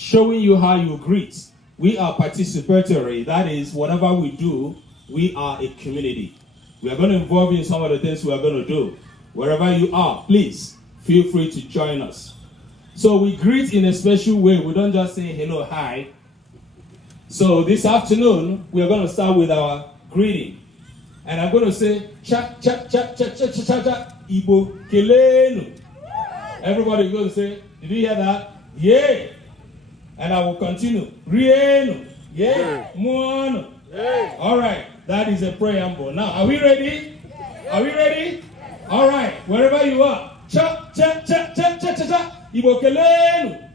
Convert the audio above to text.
showing you how you greet. We are participatory. That is, whatever we do, we are a community. We are going to involve you in some of the things we are going to do. Wherever you are, please feel free to join us. So we greet in a special way. We don't just say hello, hi. So this afternoon, we are going to start with our greeting. And I'm going to say, cha, cha, cha, cha, cha, cha, cha, cha, Igbo kelenu. Everybody is going to say, did you hear that? Yeah. And I will continue. Rienu. Yeah. Muono. Yeah. All right. That is a preamble. Now, are we ready? Are we ready? All right. Wherever you are. Cha, cha, cha, cha, cha, cha, cha. Igbo kelenu.